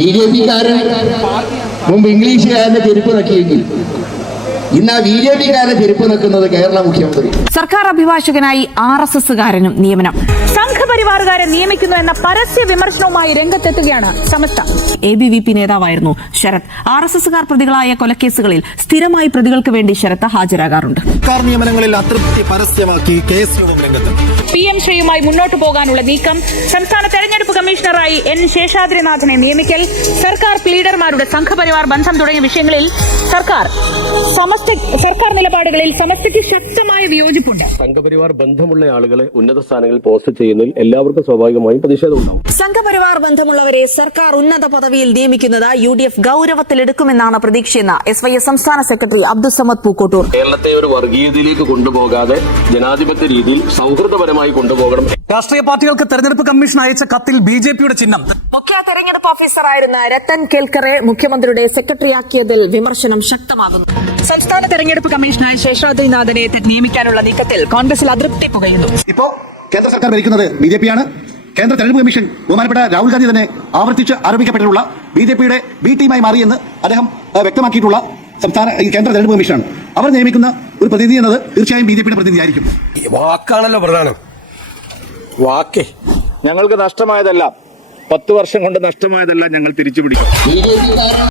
BJP-കാരൻ മുമ്പ് ഇംഗ്ലീഷുകാരന്റെ ചെരുപ്പ് നക്കിയെങ്കിൽ ഇന്ന് ആ BJP-കാരന്റെ ചെരുപ്പ് നക്കുന്നത് കേരള മുഖ്യമന്ത്രി. സർക്കാർ അഭിഭാഷകനായി RSS-കാരനും നിയമനം. സംഘപരിവാറുകാരെ നിയമിക്കുന്നു എന്ന പരസ്യ വിമർശനവുമായി രംഗത്തെത്തുകയാണ് സമസ്ത. ABVP നേതാവായിരുന്നു ശരത്. RSS-കാർ പ്രതികളായ കൊലക്കേസുകളിൽ സ്ഥിരമായി പ്രതികൾക്ക് വേണ്ടി ശരത് ഹാജരാകാറുണ്ട്. സർക്കാർ നിയമനങ്ങളിൽ അതൃപ്തി പരസ്യമാക്കി KS രംഗത്ത്. PM ശ്രീയുമായി മുന്നോട്ടു പോകാനുള്ള നീക്കം, സംസ്ഥാന തെരഞ്ഞെടുപ്പ് കമ്മീഷണറായി N ശേഷാദ്രിനാഥനെ നിയമിക്കൽ, സർക്കാർ ലീഡർമാരുടെ സംഘപരിവാർ ബന്ധം തുടങ്ങിയ വിഷയങ്ങളിൽ സർക്കാർ നിലപാടുകളിൽ സമസ്തയ്ക്ക് ശക്തമായ വിയോജിപ്പുണ്ട്. സംഘപരിവാർ ബന്ധമുള്ള ആളുകളെ ഉന്നത സ്ഥാനങ്ങളിൽ പോസ്റ്റ് ചെയ്യുന്നതിൽ എല്ലാവർക്കും സ്വാഭാവികമായും പ്രതിഷേധമുണ്ടാവും. സംഘപരിവാർ ബന്ധമുള്ളവരെ സർക്കാർ ഉന്നത പദവിയിൽ നിയമിക്കുന്നത് UDF ഗൌരവത്തിലെടുക്കുമെന്നാണ് പ്രതീക്ഷയെന്ന് SYS സംസ്ഥാന സെക്രട്ടറി അബ്ദുസമദ് പൂക്കോട്ടൂർ. കേരളത്തെ ഒരു വർഗീയതയിലേക്ക് കൊണ്ടുപോകാതെ ജനാധിപത്യ രീതിയിൽ സൗഹൃദപരമായി കൊണ്ടുപോകണം. രാഷ്ട്രീയ പാർട്ടികൾക്ക് തെരഞ്ഞെടുപ്പ് കമ്മീഷൻ അയച്ച കത്തിൽ BJP-യുടെ ചിഹ്നം. മുഖ്യ തെരഞ്ഞെടുപ്പ് ഓഫീസറായിരുന്ന രത്തൻ കേൽക്കറെ മുഖ്യമന്ത്രിയുടെ സെക്രട്ടറിയാക്കിയതിൽ വിമർശനം ശക്തമാകുന്നു. സംസ്ഥാന തെരഞ്ഞെടുപ്പ് കമ്മീഷനായി ശേഷാദ്രിനാഥനെ നിയമിക്കാനുള്ള നീക്കത്തിൽ കോൺഗ്രസിൽ അതൃപ്തി പുകയുന്നു. ഇപ്പോ കേന്ദ്ര സർക്കാർ ഭരിക്കുന്നത് BJP-യാണ്. കേന്ദ്ര തെരഞ്ഞെടുപ്പ് കമ്മീഷൻ ബഹുമാനപ്പെട്ട രാഹുൽ ഗാന്ധി തന്നെ ആവർത്തിച്ച് ആരോപിക്കപ്പെട്ടിട്ടുള്ള BJP-യുടെ B ടീമായി മാറിയെന്ന് അദ്ദേഹം വ്യക്തമാക്കിയിട്ടുള്ള കേന്ദ്ര തെരഞ്ഞെടുപ്പ് കമ്മീഷനാണ്. അവർ നിയമിക്കുന്ന ഒരു പ്രതിനിധി എന്നത് തീർച്ചയായും BJP-യുടെ പ്രതിനിധിയായിരിക്കും. വാക്കാണല്ലോ പ്രധാനം. വാക്കേ ഞങ്ങൾക്ക് നഷ്ടമായതല്ല, 10 വർഷം കൊണ്ട് നഷ്ടമായതെല്ലാം ഞങ്ങൾ തിരിച്ചു പിടിക്കും. BJP-കാരൻ